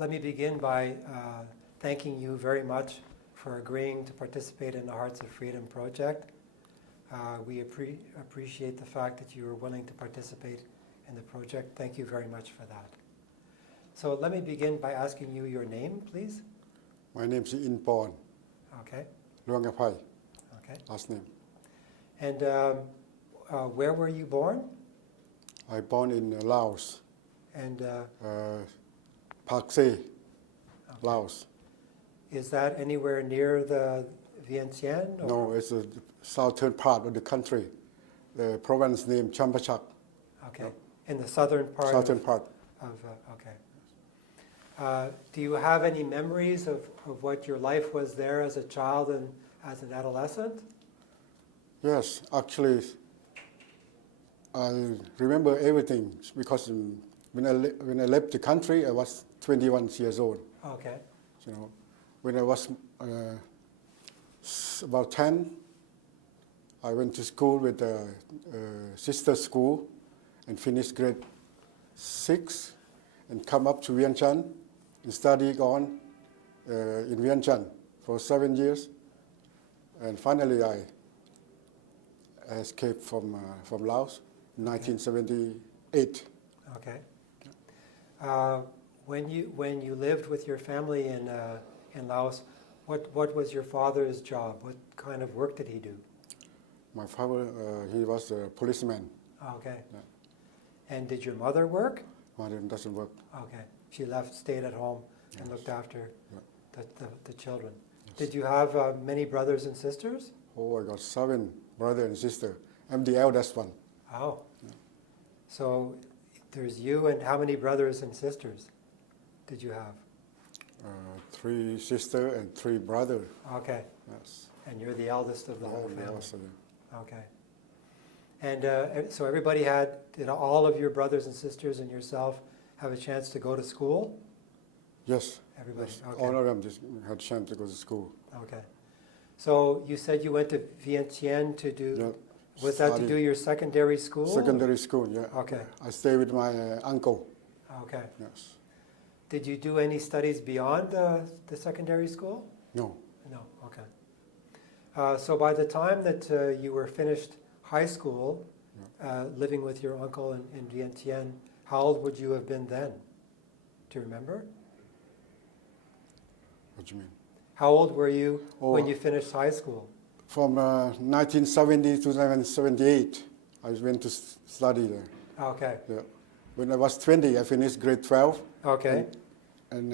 Let me begin by thanking you very much for agreeing to participate in the Hearts of Freedom project. We appreciate the fact that you are willing to participate in the project. Thank you very much for that. So let me begin by asking you your name, please. My name is INPONE Okay. LUANGAPHAY. Okay. Last name. And where were you born? I born in Laos. And Park Se, Laos. is that anywhere near the Vientiane? No, it's the southern part of the country. The province named Champachak. Okay. No. In the southern part. Southern part. Okay. Do you have any memories of what your life was there as a child and as an adolescent? Yes, actually, I remember everything because when I left the country, I was 21 years old. Okay. You know, when I was about 10, I went to school with a sister school and finished grade 6 and come up to Vientiane and studied on in Vientiane for 7 years. And finally, I escaped from Laos in 1978. Okay. When you lived with your family in Laos, what was your father's job? What kind of work did he do? My father, he was a policeman. Okay. Yeah. And did your mother work? Mother doesn't work. Okay. She stayed at home and looked after the children. Yes. Did you have many brothers and sisters? Oh, I got 7 brothers and sisters. I'm the eldest one. Oh. Yeah. So there's you, and how many brothers and sisters did you have? 3 sisters and 3 brothers. Okay. Yes. And you're the eldest of the whole family? Also, okay. And so everybody did all of your brothers and sisters and yourself have a chance to go to school? Yes. Everybody? Yes. Okay. All of them just had a chance to go to school. Okay. So you said you went to Vientiane to do, was that to do your secondary school? Secondary school, yeah. Okay. I stayed with my uncle. Okay. Yes. Did you do any studies beyond the secondary school? No. No, okay. So by the time that you were finished high school, living with your uncle in Vientiane, how old would you have been then? Do you remember? What do you mean? How old were you when you finished high school? From 1970 to 1978, I went to study there. Okay. Yeah. When I was 20, I finished grade 12. Okay. And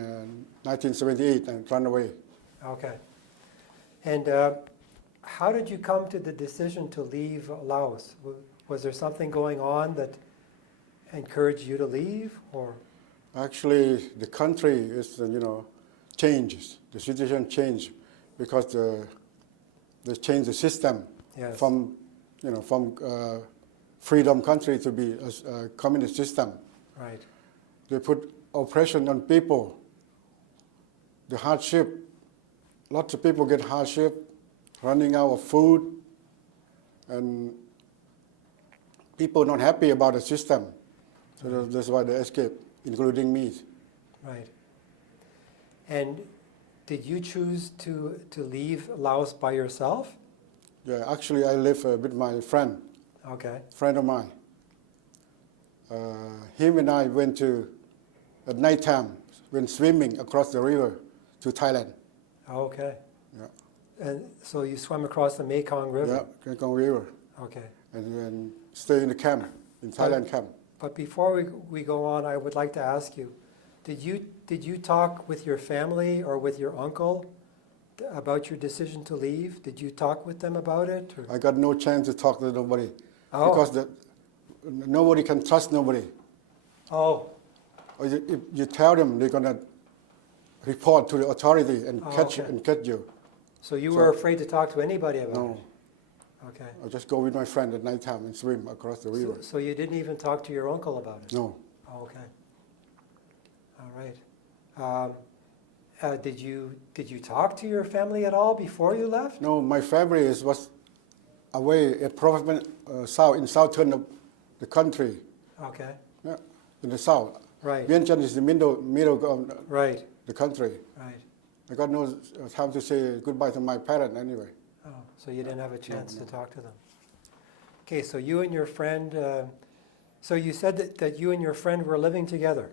1978, I ran away. Okay. And how did you come to the decision to leave Laos? Was there something going on that encouraged you to leave, or? Actually, the country is, changed. The situation changed because they changed the system from freedom country to be a communist system. Right. They put oppression on people. The hardship. Lots of people get hardship, running out of food, and people not happy about the system. So that's why they escape, including me. Right. And did you choose to leave Laos by yourself? Yeah, actually I live with my friend. Okay. Friend of mine. Him and I went at night time, went swimming across the river to Thailand. Okay. Yeah. And so you swam across the Mekong River? Yeah, Mekong River. Okay. And then stay in the camp, in Thailand camp. But before we go on, I would like to ask you, did you talk with your family or with your uncle about your decision to leave? Did you talk with them about it? Or? I got no chance to talk to nobody. Oh. Because nobody can trust nobody. Oh. Or if you tell them, they're going to report to the authority and catch you. So you were afraid to talk to anybody about it? No. Okay. I just go with my friend at night time and swim across the river. So you didn't even talk to your uncle about it? No. Oh, okay. All right. Did you talk to your family at all before you left? No, my family was away at province in southern of the country. Okay. Yeah, in the south. Right. Vientiane is the middle of Right. the country. Right. I got no time to say goodbye to my parents anyway. Oh, so you didn't have a chance no. to talk to them. Okay, so you and your friend, so you said that you and your friend were living together.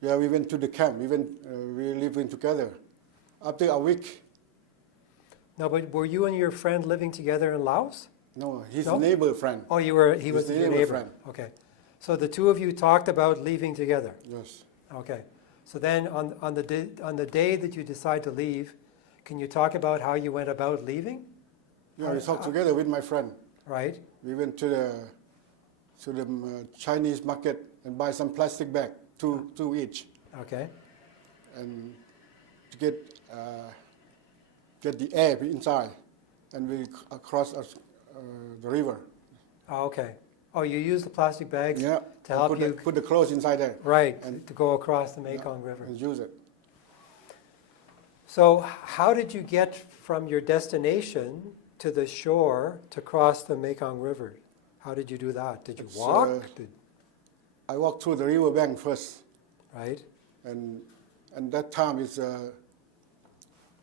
Yeah, we went to the camp. We living together. After a week, No, but were you and your friend living together in Laos? no, his No? neighbor friend. Oh, he was the your neighbor neighbor. friend. Okay. So the two of you talked about leaving together. Yes. Okay. So then on the day that you decide to leave, can you talk about how you went about leaving? Yeah, we talked together with my friend. Right. We went to the Chinese market and buy some plastic bag, two each, Okay. and to get the air inside, and we cross the river. Oh, okay. Oh, you used the plastic bags Yeah, to help you. put the clothes inside there. Right, and- to go across the Mekong River. And use it. So how did you get from your destination to the shore to cross the Mekong River? How did you do that? Did you It's, walk? I walked through the river bank first, Right? and that time is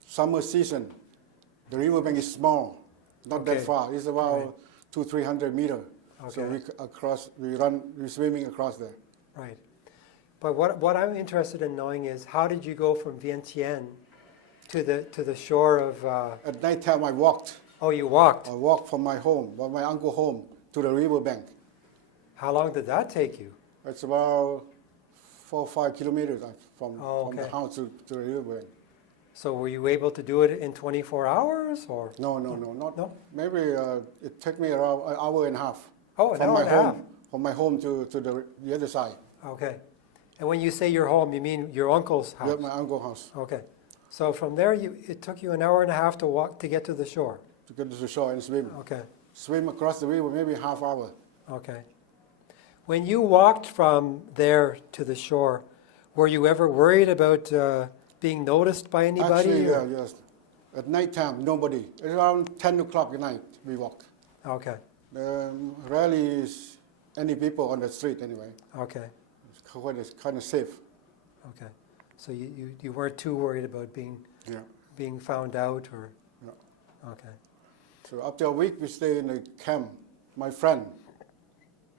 summer season. The river bank is small, not Okay. that far. It's about Right. 200-300 meters. So Okay. we're swimming across there. Right. But what I'm interested in knowing is how did you go from Vientiane to the shore of? At night time, I walked. Oh, you walked. I walked from my uncle's home, to the river bank. How long did that take you? It's about 4 or 5 kilometers from Oh, the okay. house to the river bank. So were you able to do it in 24 hours or? No, not. No? Maybe it took me around an hour and a half. Oh, an from hour my and a half. home, from my home to the other side. Okay. And when you say your home, you mean your uncle's house? Yeah, my uncle's house. Okay. So from there, it took you an hour and a half to walk to get to the shore. To get to the shore and swim. Okay. Swim across the river, maybe half hour. Okay. When you walked from there to the shore, were you ever worried about being noticed by anybody? Actually, or- yes. At night time, nobody. It's around 10 o'clock at night we walk. Okay. Rarely is any people on the street anyway. Okay. It's kind of safe. Okay. So you weren't too worried about being found out or? Yeah. Okay. So after a week, we stay in the camp. My friend,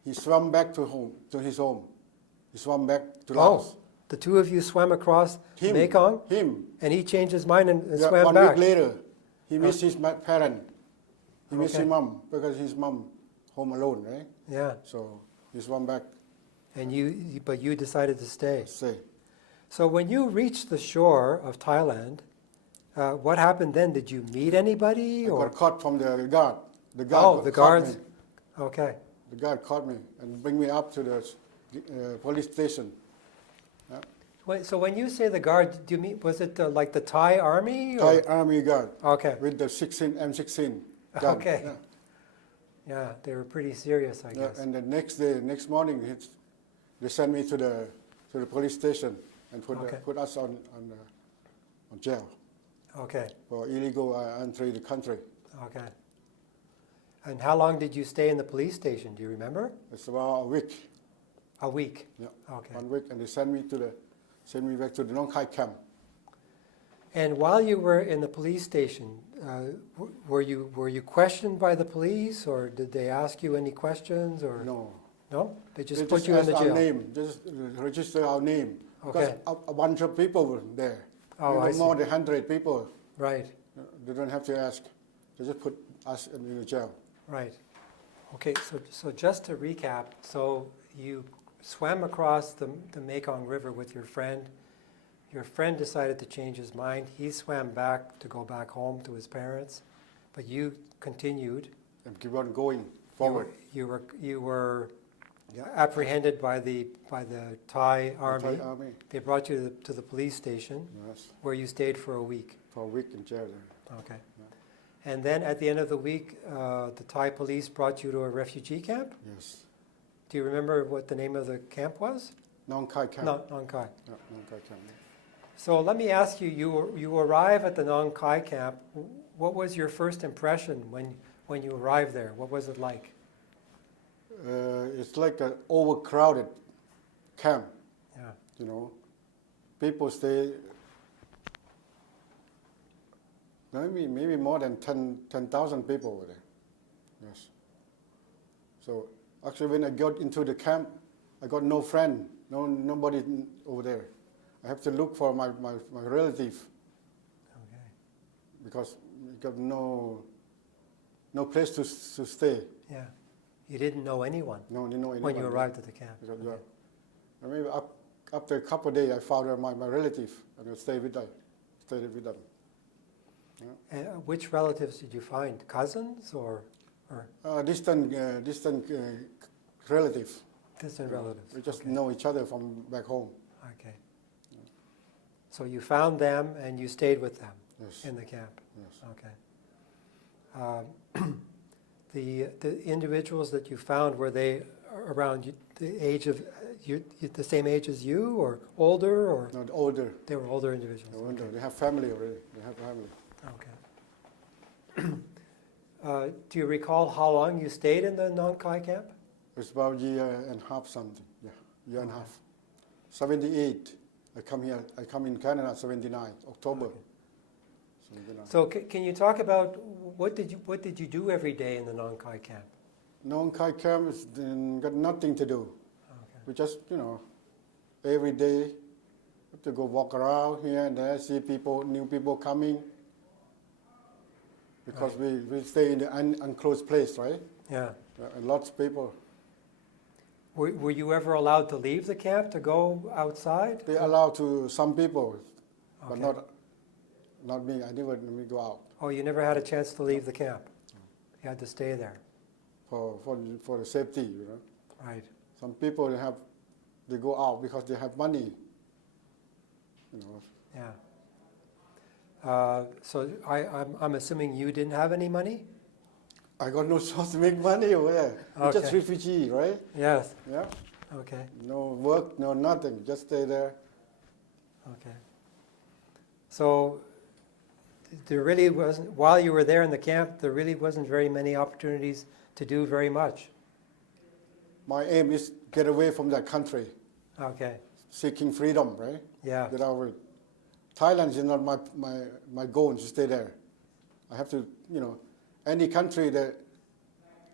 he swam back to his home. He swam back to Laos. Oh, the two of you swam across Him, Mekong, Him. and he changed his mind and Yeah, swam 1 back. week later, he missed his parent. He missed Okay. his mom because his mom home alone, right? Yeah. So he swam back. And but you decided to stay. Stay. So when you reached the shore of Thailand, what happened then? Did you meet anybody? I Or got caught from the guard. The oh, the caught guards. me. Okay. The guard caught me and bring me up to the police station. Wait, so when you say the guard, do you mean was it like the Thai army? Or? Thai army guard Okay. with the M16 gun. Okay. Yeah. Yeah, they were pretty serious, I Yeah, guess. and the next morning, they sent me to the police station and put us on jail Okay. for illegal entry the country. Okay. And how long did you stay in the police station? Do you remember? It's about a week. A week. Yeah, Okay. 1 week, and they sent me back to the Nong Khai camp. And while you were in the police station, were you questioned by the police, or did they ask you any questions, or No, no? They just they put you in the asked jail. our name, just register our name. Because Okay. a bunch of people were there. Oh, There I were more see. than 100 people. Right. They don't have to ask. They just put us in the jail. Right. Okay. So just to recap, so you swam across the Mekong River with your friend. Your friend decided to change his mind. He swam back to go back home to his parents, but you continued. And keep on going forward. You were apprehended by the Thai army. Thai army. They brought you to the police station, Yes, where you stayed for a week. for a week in jail there. Okay. And then at the end of the week, the Thai police brought you to a refugee camp. Yes. Do you remember what the name of the camp was? Nong Khai camp. Nong Khai. Yeah, Nong Khai camp. So let me ask you, you arrive at the Nong Khai camp. What was your first impression when you arrived there? What was it like? It's like an overcrowded camp. Yeah. You know, people stay maybe more than 10,000 people over there. Yes. So actually, when I got into the camp, I got no friend, nobody over there. I have to look for my relative Okay. because we got no place to stay. Yeah. You didn't know anyone No, you know anyone. when you arrived at the camp. Because, Okay. yeah. And maybe after a couple of days, I found my relative and I stayed with them. Yeah. Which relatives did you find? Cousins or Distant relative. distant relatives? We just Okay. know each other from back home. Okay. So you found them and you stayed with them Yes. in the camp. Yes. Okay. The individuals that you found, were they around the age of the same age as you, or older, or Not older. they were older individuals? They're older. They have family already. They have family. Okay. Do you recall how long you stayed in the Nong Khai camp? It's about a year and a half something. Yeah, year and a half. 78. I come here. I come in Canada 79 October. Okay. 79. So can you talk about what did you do every day in the Nong Khai camp? Nong Khai camp is got nothing to do. Okay. We just every day have to go walk around here and there, see people, new people coming. Because we stay in the unclosed place, right? Yeah. And lots of people. Were you ever allowed to leave the camp to go outside? They allow to some people, but Okay. not me. I never let me go out Oh, you never had a chance to leave the camp. You had to stay there. for the safety, Right. Some people they go out because they have money. Yeah. So I'm assuming you didn't have any money? I got no source to make money over there. We're just Okay. refugee, right? Yes. Yeah. Okay. No work, no nothing. Just stay there. Okay. So there really wasn't, while you were there in the camp, there really wasn't very many opportunities to do very much. My aim is get away from that country, Okay. seeking freedom, right? Yeah. Get out of it. Thailand is not my goal to stay there. I have to, any country that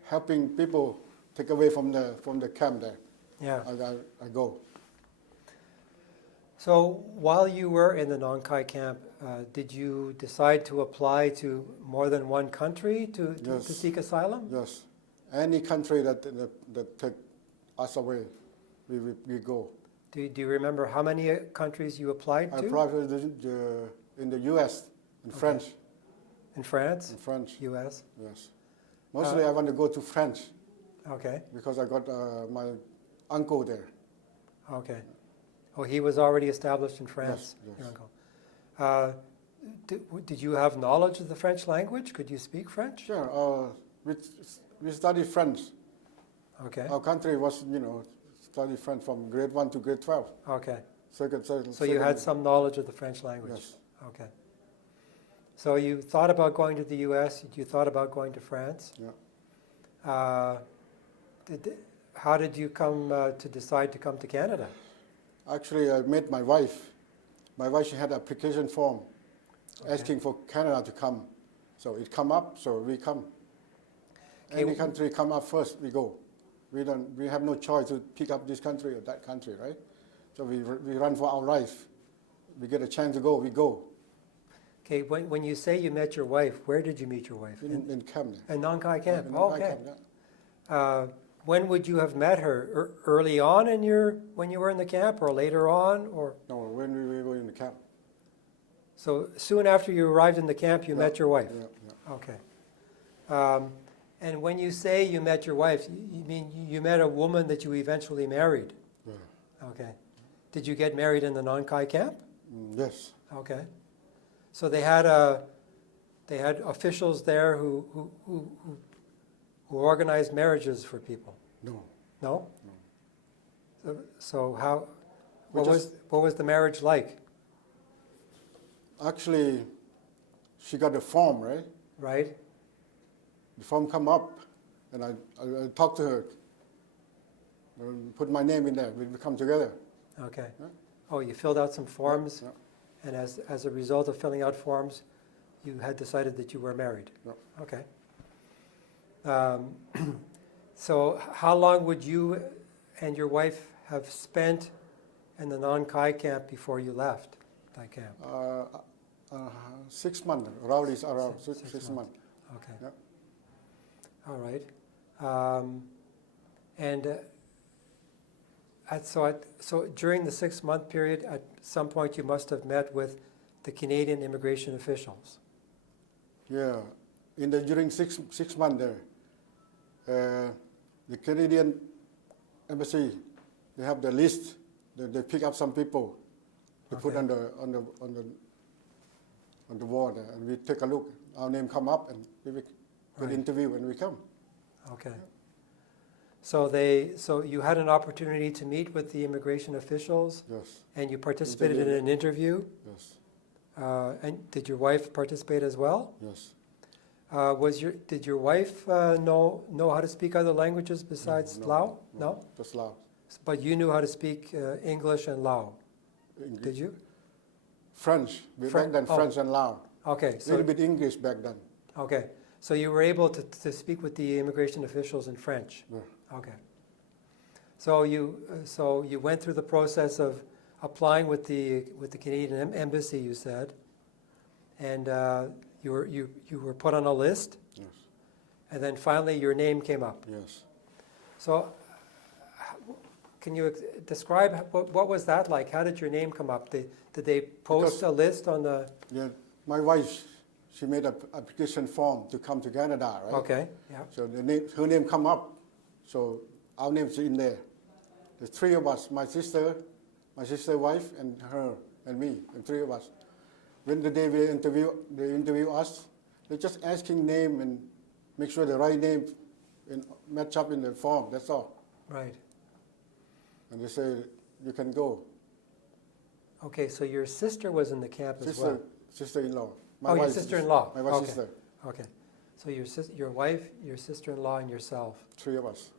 helping people take away from the camp there, Yeah. I go. So while you were in the Nong Khai camp, did you decide to apply to more than one country to Yes. seek asylum? Yes, any country that take us away, we go. Do you remember how many countries you applied I to? applied for in the U.S. in Okay. French. In France? In French, U.S.? yes. Mostly I want to go to French Okay. because I got my uncle there. Okay. Oh, he was already established in France, Yes, your yes. uncle. Did you have knowledge of the French language? Could you speak French? Sure, we studied French. Okay. Our country was, studied French from grade 1 to grade 12. Okay. Second, So you had some knowledge of the French language? Yes. Okay. So you thought about going to the U.S., you thought about going to France. Yeah. How did you come to decide to come to Canada? Actually, I met my wife. My wife, she had an application form asking for Canada to come. So it come up, so we come. Okay, Any country come up first, we go. We have no choice to pick up this country or that country, right? So we run for our life. We get a chance to go, we go. Okay, when you say you met your wife, where did you meet your wife? In camp there. In Nong Khai camp. In Oh, Nong Khai okay. camp, yeah. When would you have met her? Early on when you were in the camp, or later on, or No, when we were in the camp. so soon after you arrived in the camp, you Yeah, met your wife? Yeah. Okay. And when you say you met your wife, you mean you met a woman that you eventually married? Yeah. Okay. Did you get married in the Nong Khai camp? Yes. Okay. So they had officials there who organized marriages for people. No. No? No. So how? We What was the marriage like? Actually, she got a form, right? Right. The form come up, and I talked to her, put my name in there. We come together. Okay. Yeah. Oh, you filled out some forms, Yeah. and as a result of filling out forms, you had decided that you were married? Yeah. Okay. So how long would you and your wife have spent in the non-Kai camp before you left that camp? 6 months. Around is around Six 6 months. months. Okay. Yeah. All right. And so during the 6-month period, at some point you must have met with the Canadian immigration officials. Yeah. During six months there, the Canadian embassy, they have the list. They pick up some people. They put Okay. on the wall there, and we take a look. Our name come up, and we get Right. interview when we come. Okay. So you had an opportunity to meet with the immigration officials, Yes. and you participated in Interview. an interview. Yes. And did your wife participate as well? Yes. Did your wife know how to speak other languages besides Lao? No? Just Lao. But you knew how to speak English and Lao, English. did you? French. Back then, Oh. French and Lao. Okay, A little bit English back then. okay. So you were able to speak with the immigration officials in French. Yeah. Okay. So you went through the process of applying with the Canadian embassy, you said, and you were put on a list, Yes. and then finally your name came up. Yes. So can you describe what was that like? How did your name come up? Did they post a list on the? Yeah. My wife, she made an application form to come to Canada, right? Okay. Yeah. So her name come up. So our names in there. The three of us, my sister wife, and her, and me, and three of us. When the day they interview us, they're just asking name and make sure the right name match up in the form. That's all. Right. And they say you can go. Okay. So your sister was in the camp as well. Sister-in-law. Oh, your sister-in-law. My wife's Okay. sister. Okay. So your wife, your sister-in-law, and yourself. Three of us.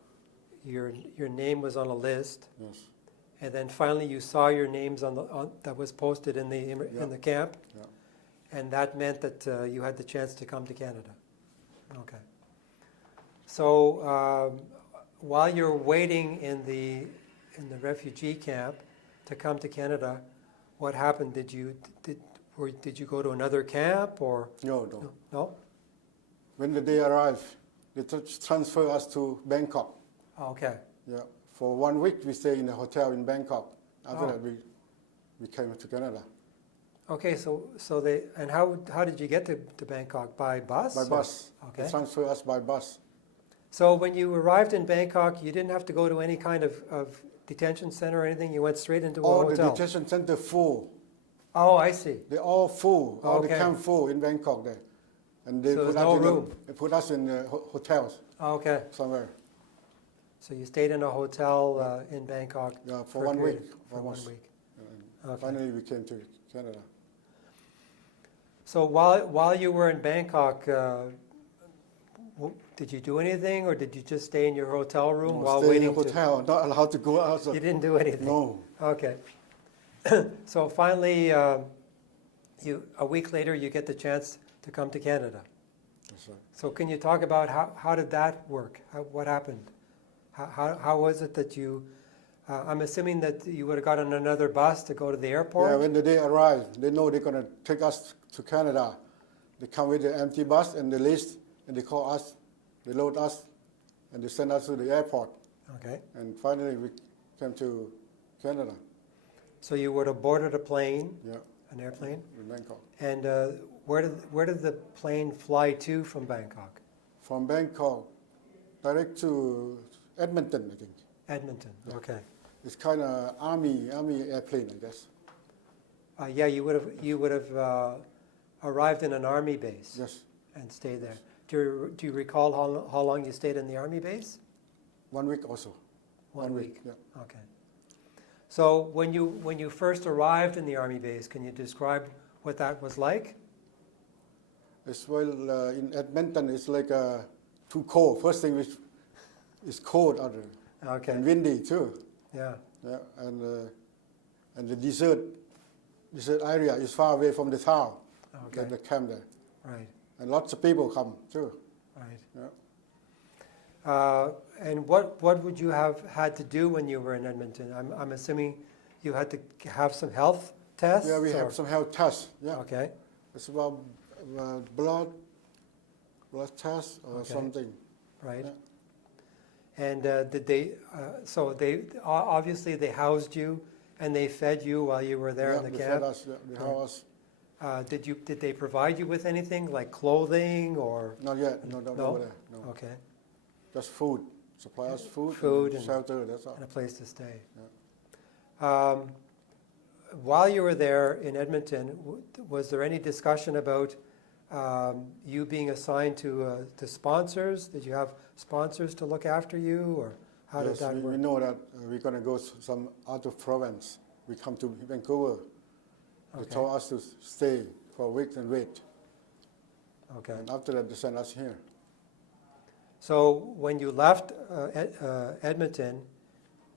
Your name was on a list, Yes. and then finally you saw your names that was posted in the Yeah. in the camp, Yeah. and that meant that you had the chance to come to Canada. Okay. So while you're waiting in the refugee camp to come to Canada, what happened? Did you go to another camp or No. no? When the day arrived, they transfer us to Bangkok. Okay. Yeah. For 1 week, we stay in a hotel in Bangkok. After Oh. that, we came to Canada. Okay. So they and how did you get to Bangkok by bus? By or- bus. Okay. They transfer us by bus. So when you arrived in Bangkok, you didn't have to go to any kind of detention center or anything? You went straight into a All the hotel? detention center full. Oh, I see. They're all full. All the Okay. camp full in Bangkok there. And they So put there's no room? They put us in hotels Okay. somewhere. So you stayed in a hotel in Bangkok Yeah, for a 1 period- week. For 1 almost. week. And Okay. Finally, we came to Canada. So while you were in Bangkok, did you do anything, or did you just stay in your hotel room No, while stay waiting in a hotel, not allowed to go outside. You didn't do anything. No. Okay. So finally, a week later, you get the chance to come to Canada. That's right. So can you talk about how did that work? What happened? How was it that you? I'm assuming that you would have got on another bus to go to the airport. Yeah, when the day arrived, they know they're going to take us to Canada. They come with the empty bus and the list, and they call us, they load us, and they send us to the airport. Okay. And finally, we came to Canada. So you would have boarded a plane, Yeah, an airplane, in Bangkok. and where did the plane fly to from Bangkok? From Bangkok, direct to Edmonton, I think. Edmonton. Yeah. Okay. It's kind of army airplane, I guess. Yeah, you would have arrived in an army base Yes, and stayed there. Do you recall how long you stayed in the army base? 1 week also. 1 week. Yeah. Okay. So when you first arrived in the army base, can you describe what that was like? As well, in Edmonton, it's like too cold. First thing is cold out there. Okay. And windy too. Yeah. Yeah, and And the desert area is far away from the town. Okay. The camp there. Right. And lots of people come too. Right. Yeah. And what would you have had to do when you were in Edmonton? I'm assuming you had to have some health tests? Yeah, we have some health tests. Yeah. Okay. It's about blood test or Okay. something. Right. Yeah. And did they, so they, obviously they housed you and they fed you while you were there in the they camp? fed us, they housed us. Did they provide you with anything like clothing or? Not yet, no, No? over there, no. Okay. Just food, supply us food and shelter, that's all. And a place to stay. While you were there in Edmonton, was there any discussion about you being assigned to sponsors? Did you have sponsors to look after you, or how did that work? We know that we're going to go some other province. We come to Vancouver. They Okay. told us to stay for a week and wait. Okay. And after that, they sent us here. So when you left Edmonton,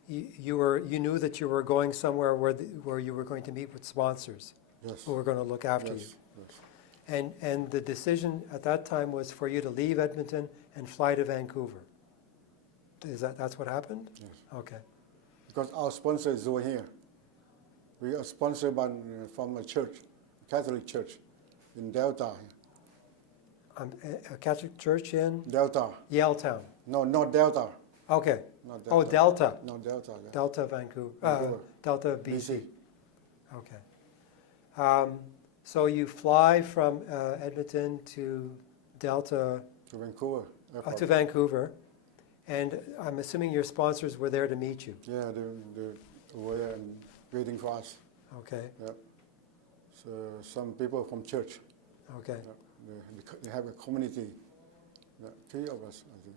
you knew that you were going somewhere where you were going to meet with sponsors Yes. who were going to look after you. Yes. And the decision at that time was for you to leave Edmonton and fly to Vancouver. That's what happened? Yes. Okay. Because our sponsor is over here. We are sponsored from a church, Catholic church in Delta. A Catholic church in Delta. Yaletown. No, not Delta. Okay. Not Delta. Oh, Delta. No, Delta. Yeah. Delta, Vancouver. Vancouver. Delta, BC. Okay. So you fly from Edmonton to Delta, To Vancouver. to Vancouver, and I'm assuming your sponsors were there to meet you. Yeah, they're over there and waiting for us. Okay. Yeah. So some people from church. Okay. They have a community. Yeah, 3 of us, I think.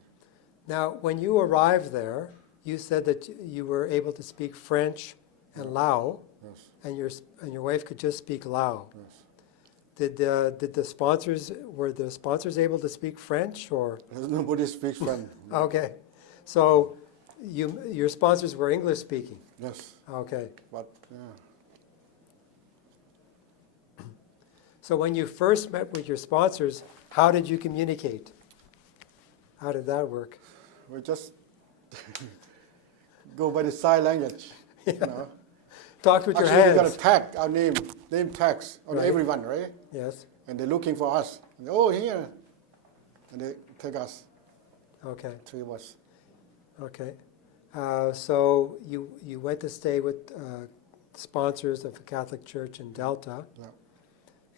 Now, when you arrived there, you said that you were able to speak French and Lao, Yes. and your wife could just speak Lao. Yes. Were the sponsors able to speak French, or? Nobody speaks French. Okay, so your sponsors were English speaking. Yes. Okay. But yeah. So when you first met with your sponsors, how did you communicate? How did that work? We just go by the sign language. You know? Talked with your Actually, we got hands. a tag, our name tags on Right. everyone, right? Yes. And they're looking for us. And oh, here. And they take us, Okay. 3 of us. Okay. So you went to stay with sponsors of the Catholic Church in Delta. Yeah.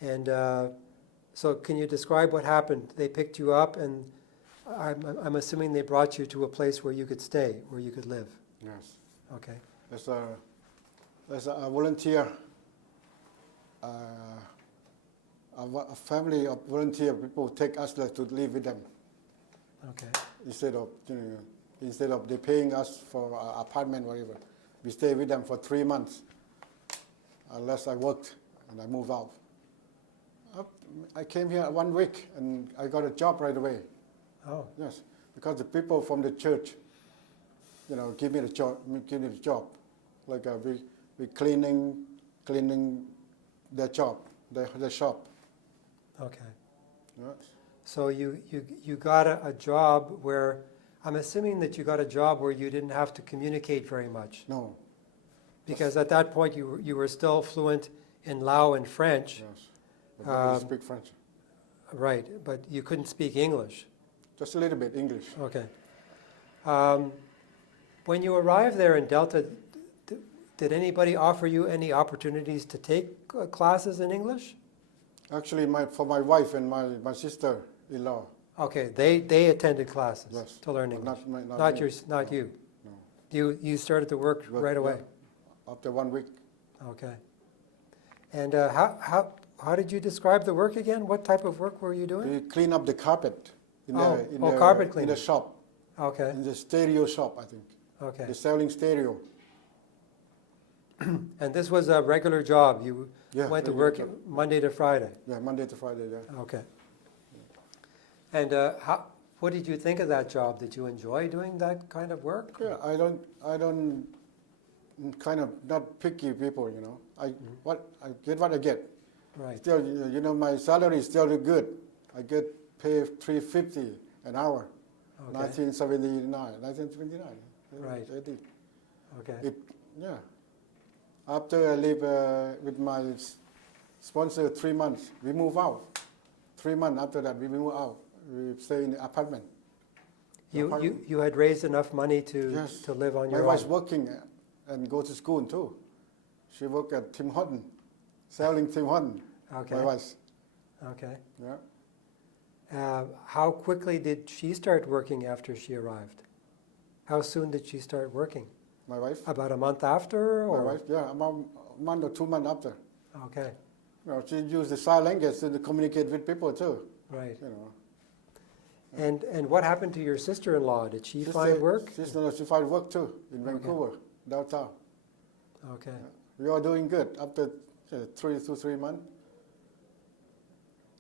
And so can you describe what happened? They picked you up, and I'm assuming they brought you to a place where you could stay, where you could live. Yes. Okay. There's a volunteer, a family of volunteer people take us there to live with them. Okay. Instead of they paying us for an apartment, whatever, we stay with them for 3 months. Unless I worked and I moved out. I came here 1 week and I got a job right away. Oh. Yes, because the people from the church, give me the job. Like we cleaning their job, their shop. Okay. Yes. So you got a job where, I'm assuming that you got a job where you didn't have to communicate very much. No. Because at that point you were still fluent in Lao and French. Yes. But I speak French. Right, but you couldn't speak English. Just a little bit English. Okay. When you arrived there in Delta, did anybody offer you any opportunities to take classes in English? Actually, for my wife and my sister-in-law. Okay, they attended classes Yes. to learn But English. not me. Not you. No. You started to work But, right away. yeah, after 1 week. Okay. And how did you describe the work again? What type of work were you doing? We clean up the carpet carpet in cleaning. the shop, Okay. in the stereo shop, I think. Okay. They're selling stereo. And this was a regular job. You Yeah, went to regular work job. Monday to Friday. Yeah, Monday to Friday. Yeah. Okay. And what did you think of that job? Did you enjoy doing that kind of work? Yeah, I don't kind of not picky people, you know. I get what I get. Right. Still, you know, my salary is still good. I get paid $3.50 an hour. Okay. 1979. Right. 80. Okay. Yeah. After I live with my sponsor 3 months, we move out. 3 months after that, we move out. We stay in the apartment. You had raised enough money to Yes. to live on My your wife's own. working and go to school too. She work at Tim Horton, selling Tim Horton. Okay. My wife. Okay. Yeah. How quickly did she start working after she arrived? How soon did she start working? My wife. About a month after, or? My wife. Yeah, about a month or 2 months after. Okay. You know, she used the sign language to communicate with people too. Right. You know. And what happened to your sister-in-law? Did she find work? She find work too in Vancouver, downtown. Okay. We are doing good after 3 to 3 months.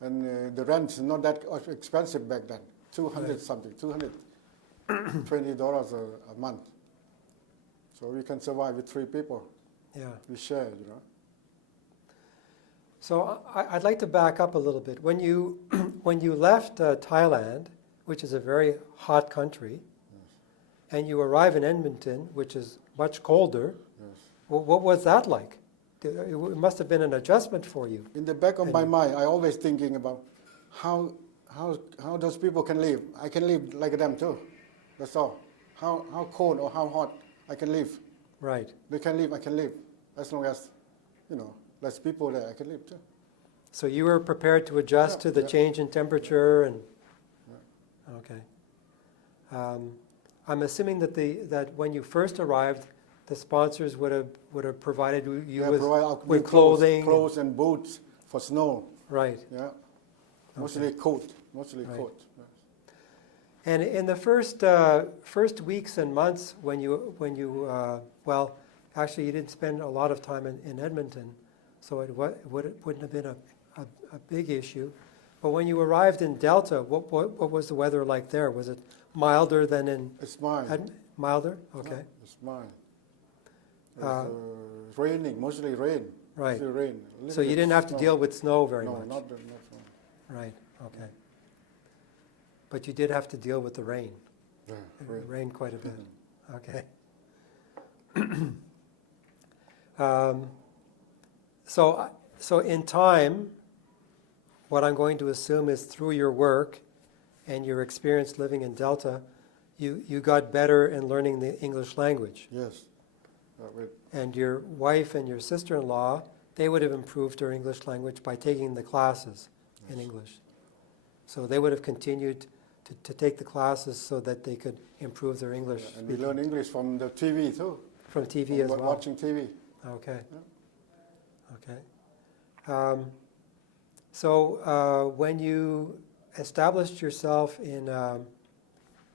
And the rent is not that expensive back then. 200 Right. something, $220 a month. So we can survive with 3 people. Yeah. We share, you know. So I'd like to back up a little bit. When you when you left Thailand, which is a very hot country, and you arrive in Edmonton, which is much colder, Yes. what was that like? It must have been an adjustment for you. In the back of And my you- mind, I always thinking about how those people can live. I can live like them too. That's all. How cold or how hot I can live. Right. They can live, I can live. As long as, you know, less people there, I can live too. So you were prepared to adjust Yeah, to the yeah. change in temperature and. Yeah. Okay. I'm assuming that when you first arrived, the sponsors would have provided you Yeah, with provide new with clothing. clothes and boots for snow. Right. Yeah, mostly coat, mostly Right. coat. Yeah. And in the first weeks and months when you well, actually you didn't spend a lot of time in Edmonton, so it wouldn't have been a big issue. But when you arrived in Delta, what was the weather like there? Was it milder than in It's mine. milder? Okay. Yeah, it's mine. It's raining, mostly rain. Right. Mostly rain. A little So you bit didn't have to snow. deal with snow very No, much. not snow. Right. Okay. But you did have to deal with the rain. Yeah, It rain. rained quite a bit. Okay. So in time, what I'm going to assume is through your work and your experience living in Delta, you got better in learning the English language. Yes. With And your wife and your sister-in-law, they would have improved their English language by taking the classes in English. So they would have continued to take the classes so that they could improve their English and we speaking. learn English from the TV too. From TV as well. Watching TV. Okay. Okay. So when you established yourself in,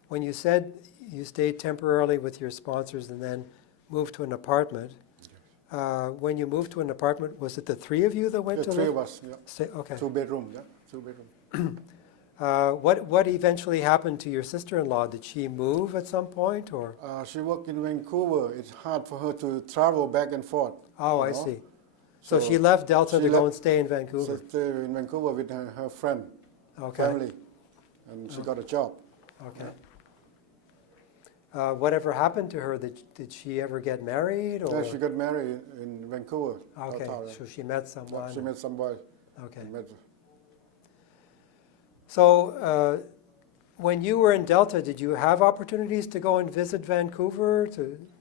when you said you stayed temporarily with your sponsors and then moved to an apartment, when you moved to an apartment, was it the 3 of you that went The to 3 live? of us. Yeah. Okay. 2 bedroom. Yeah. 2 bedroom. What eventually happened to your sister-in-law? Did she move at some point, or? She worked in Vancouver. It's hard for her to travel back and forth. Oh, you I know. see. So she left Delta she to go left- and stay in Vancouver. She stayed in Vancouver with her friend, Okay. family, and she got a job. Okay. Whatever happened to her? Did she ever get married? Or? Yeah, she got married in Vancouver. Okay, Ottawa. so she met someone. She met somebody. Okay. Met her. So when you were in Delta, did you have opportunities to go and visit Vancouver?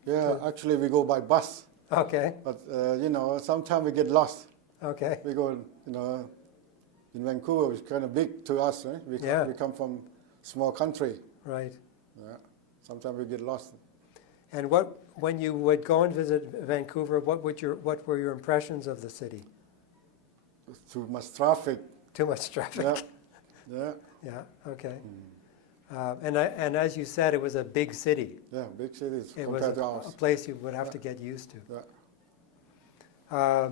Yeah, actually we go by bus, Okay. but you know, sometimes we get lost. Okay. We go, you know, in Vancouver, it's kind of big to us, right? Yeah. We come from small country. Right. Yeah. Sometimes we get lost. And when you would go and visit Vancouver, what were your impressions of the city? Too much traffic. Too much traffic. Yeah. Yeah. Yeah. Okay. And as you said, it was a big city. Yeah, big cities It was compared to a ours. place you would have to get used to. Yeah.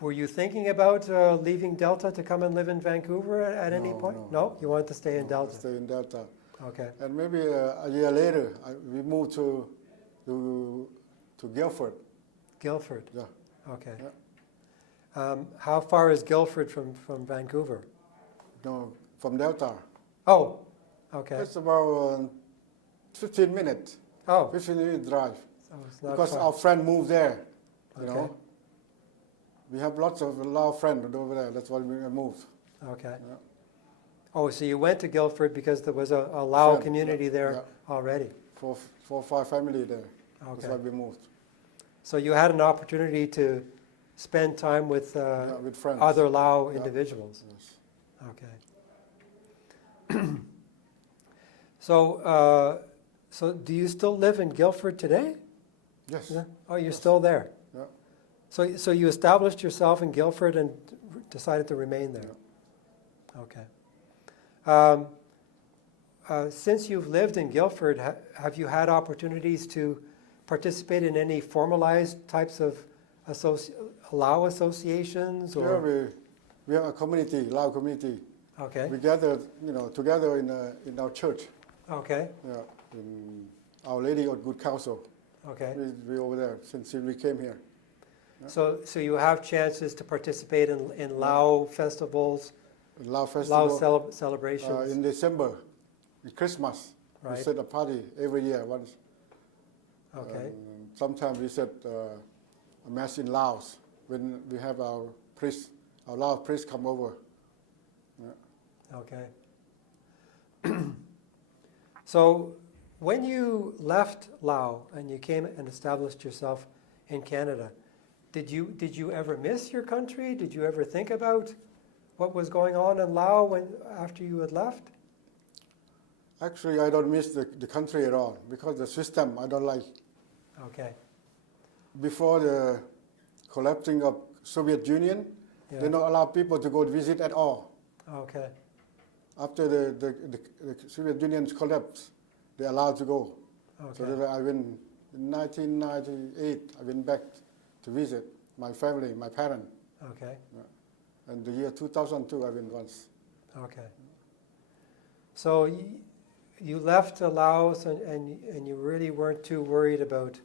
Were you thinking about leaving Delta to come and live in Vancouver at any No, point? no. No, you wanted to stay in No, Delta. Stay in Delta. Okay. And maybe a year later, we moved to to Guildford. Guildford. Yeah. Okay. Yeah. How far is Guildford from Vancouver? No, from Delta. Oh, okay. It's about 15 minutes. Oh, 15-minute drive. so it's not Because far. our friend moved there, you Okay. know. We have lots of Lao friends over there. That's why we moved. Okay. Yeah. Oh, so you went to Guildford because there was a Lao Friend, community yeah, there yeah. already. Four or five families there. That's Okay. why we moved. So you had an opportunity to spend time with Yeah, with friends. other Lao Yeah. individuals. Yes. Okay. So do you still live in Guildford today? Yes. Yeah. Oh, you're Yes. still there. Yeah. So you established yourself in Guildford and decided to remain there. Yeah. Okay. Since you've lived in Guildford, have you had opportunities to participate in any formalized types of Lao associations? Yeah, we have a community, Lao community. Okay. We gather, together in our church. Okay. Yeah, in Our Lady of Good Counsel. Okay. We over there since we came here. Yeah. So you have chances to participate in Lao festivals, Lao Festival. Lao celebrations. In December, in Christmas, Right. we set a party every year once. Okay. Sometimes we set a mass in Laos when we have our Lao priest come over. Yeah. Okay. So when you left Lao and you came and established yourself in Canada, did you ever miss your country? Did you ever think about what was going on in Lao after you had left? Actually, I don't miss the country at all because the system I don't like. Okay. Before the collapsing of Soviet Union, Yeah. they don't allow people to go visit at all. Okay. After the Soviet Union's collapse, they allowed to go. So Okay. that I went in 1998. I went back to visit my family, my parents. Okay. And the year 2002, I went once. Okay. So you left Laos and you really weren't too worried about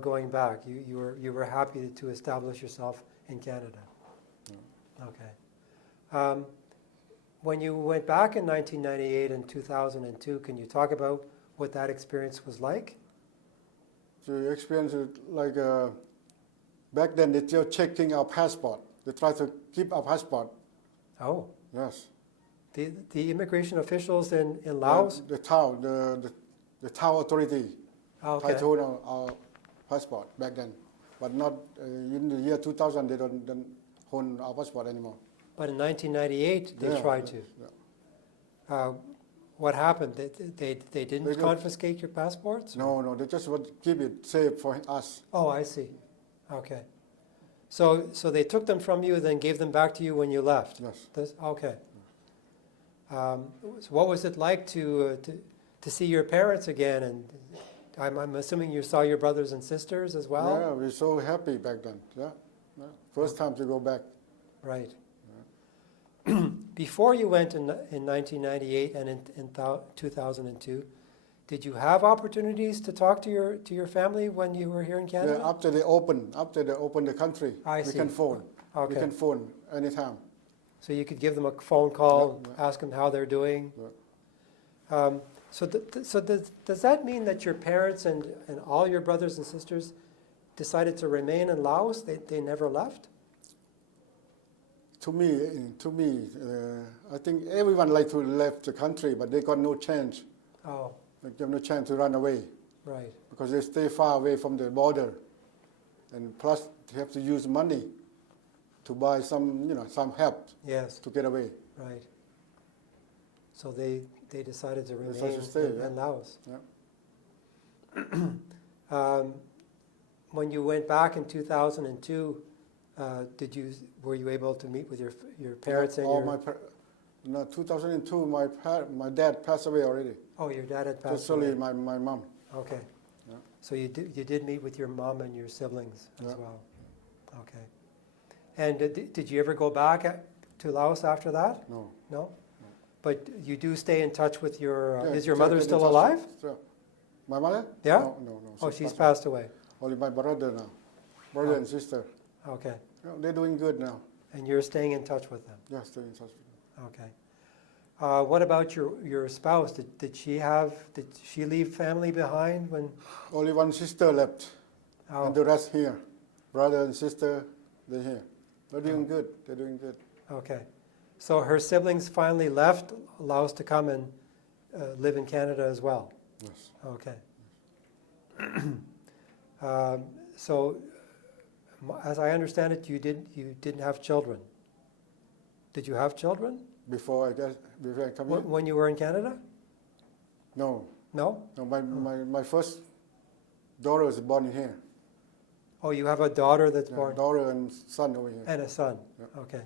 going back. You were happy to establish yourself in Canada. Yeah. Okay. When you went back in 1998 and 2002, can you talk about what that experience was like? The experience is like back then they still checking our passport. They try to keep our passport. Oh, Yes. the immigration officials in Laos? The town, the town authority Oh, tried okay. to hold our passport back then, but not in the year 2000. They don't hold our passport anymore. But in 1998, they Yeah, tried to. yeah. What happened? They didn't They don't- confiscate your passports? No, they just want to keep it safe for us. Oh, I see. Okay. So they took them from you, then gave them back to you when you left. Yes. Okay. So what was it like to see your parents again? And I'm assuming you saw your brothers and sisters as well. Yeah, we were so happy back then. Yeah. First time to go back. Right. Before you went in 1998 and in 2002, did you have opportunities to talk to your family when you were here in Canada? Yeah, after they open the country, I we see. can phone. Okay. We can phone anytime. So you could give them a phone call, Yeah. ask them how they're doing. Yeah. So does that mean that your parents and all your brothers and sisters decided to remain in Laos? They never left? To me, I think everyone like to leave the country, but they got no chance. Oh, They have no chance to run away right. because they stay far away from the border, and plus they have to use money to buy some help Yes, to get away. right. So they decided to remain decided to stay, in yeah. Laos. Yeah. When you went back in 2002, were you able to meet with your parents and your? No, 2002, my dad passed away already. Oh, your dad had Just passed only away. my mom. Okay. Yeah. So you did meet with your mom and your siblings as Yeah. well. Okay. And did you ever go back to Laos after that? No. No? But you do stay in touch with your. Yeah, Is your still mother get in still touch alive? with- yeah. My mother? Yeah? No. Oh, she's passed away. Only my brother now. Brother and sister. Okay. No, they're doing good now. And you're staying in touch with them? Yeah, stay in touch with them. Okay. What about your spouse? Did she leave family behind when? Only one sister left, Oh, and the rest here. Brother and sister, they're here. They're doing good. They're doing good. okay. So her siblings finally left Laos to come and live in Canada as well? Yes. Okay. So, as I understand it, you didn't have children. Did you have children Before I come here? when you were in Canada? No. No? No, my first daughter was born in here. Oh, you have a daughter that's Yeah, born daughter and son over here. and a son. Yeah. Okay.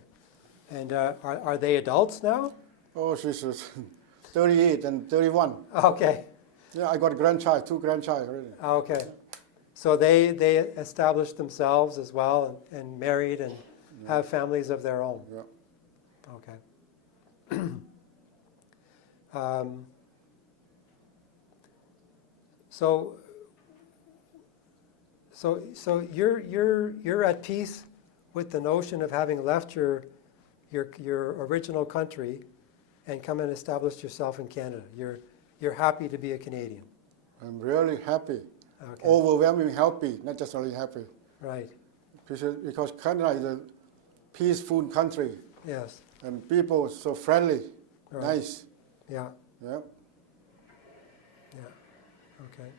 And are they adults now? Oh, she's 38 and 31. Okay. Yeah, I got a grandchild, 2 grandchild already. Okay. So they established themselves as well and married and have families of their own. Yeah. Okay. So you're at peace with the notion of having left your original country and come and establish yourself in Canada. You're happy to be a Canadian. I'm really happy, Okay. overwhelmingly happy, not just really happy. Right. Because Canada is a peaceful country Yes. and people so friendly, Right. nice. Yeah. Yeah. Okay.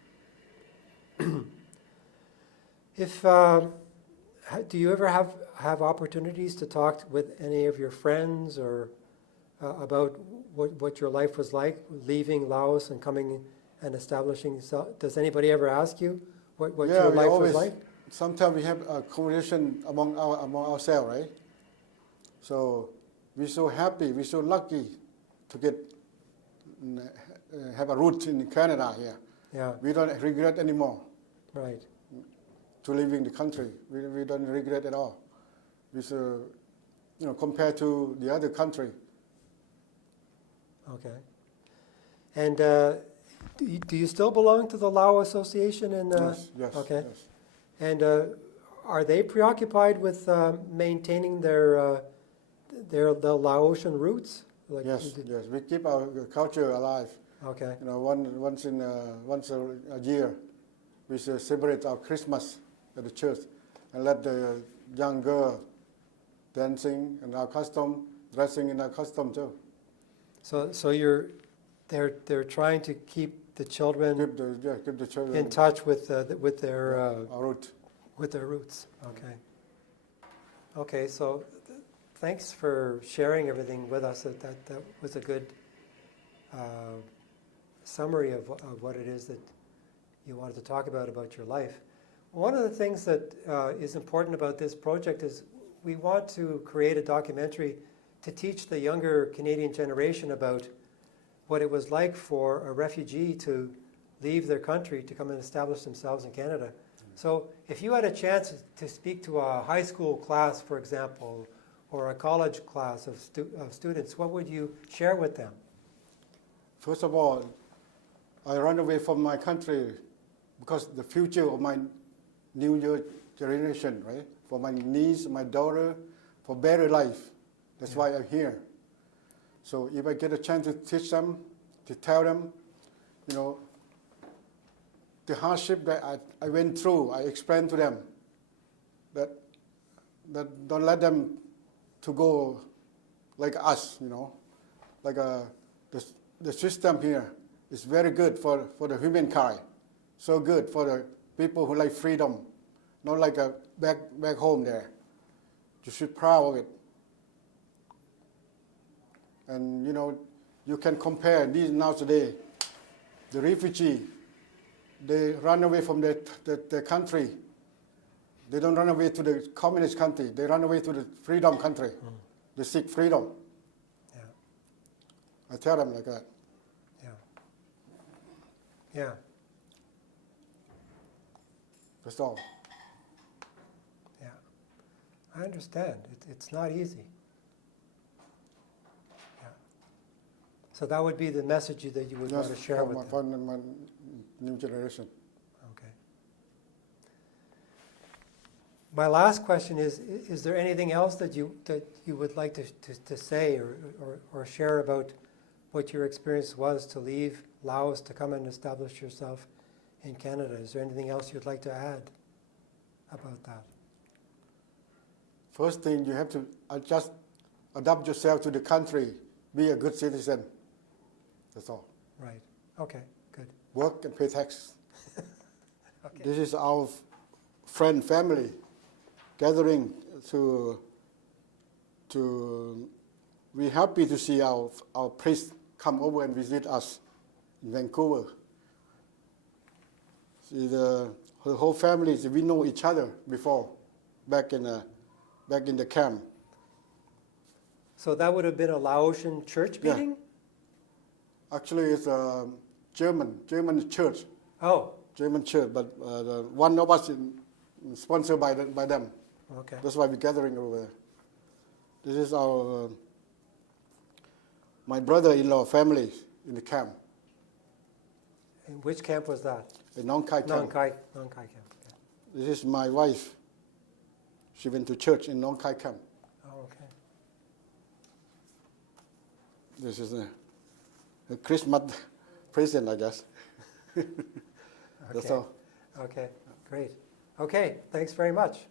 If do you ever have opportunities to talk with any of your friends or about what your life was like leaving Laos and coming and establishing yourself? Does anybody ever ask you what Yeah, your we life always, was like? sometimes we have a conversation among ourselves, right? So we're so happy, we're so lucky to have a root in Canada here. Yeah. We don't regret anymore Right. to leaving the country. We don't regret at all. We compared to the other country. Okay. And do you still belong to the Lao Association? Yes. Okay. Yes. And are they preoccupied with maintaining the Laotian roots? Like, Yes. We keep our culture alive. Okay. Once a year, we celebrate our Christmas at the church and let the young girl dancing in our custom, dressing in our custom too. So they're trying to keep the children Keep the children in touch with their our root. with their roots. Okay. Okay. So thanks for sharing everything with us. That was a good summary of what it is that you wanted to talk about your life. One of the things that is important about this project is we want to create a documentary to teach the younger Canadian generation about what it was like for a refugee to leave their country to come and establish themselves in Canada. So if you had a chance to speak to a high school class, for example, or a college class of students, what would you share with them? First of all, I run away from my country because the future of my new generation, right? For my niece, my daughter, for better life. That's why I'm here. So if I get a chance to teach them, to tell them, the hardship that I went through, I explain to them that don't let them to go like us, like the system here is very good for the humankind, so good for the people who like freedom, not like back home there. You should be proud of it. And you can compare these nowadays. The refugee, they run away from their country. They don't run away to the communist country. They run away to the freedom country. They seek freedom. Yeah. I tell them like that. Yeah. Yeah. That's all. Yeah. I understand. It's not easy. Yeah. So that would be the message that you would want to share with them. new generation. Okay. My last question is there anything else that you would like to say or share about what your experience was to leave Laos to come and establish yourself in Canada? Is there anything else you'd like to add about that? First thing, you have to just adapt yourself to the country, be a good citizen. That's all. Right. Okay, good. Work and pay tax. Okay. This is our friend family gathering to we're happy to see our priest come over and visit us in Vancouver. See the whole family, we know each other before, back in the camp. So that would have been a Laotian church Yeah. meeting? Actually, it's a German church. Oh, German church, but one of us is sponsored by them. okay. That's why we're gathering over there. This is our my brother-in-law family in the camp, In which camp was that? in Nong Khai camp. Nong Khai camp. Okay. This is my wife. She went to church in Nong Khai camp. Oh, okay. This is a Christmas present, I guess. That's Okay. all. Okay, great. Okay, thanks very much.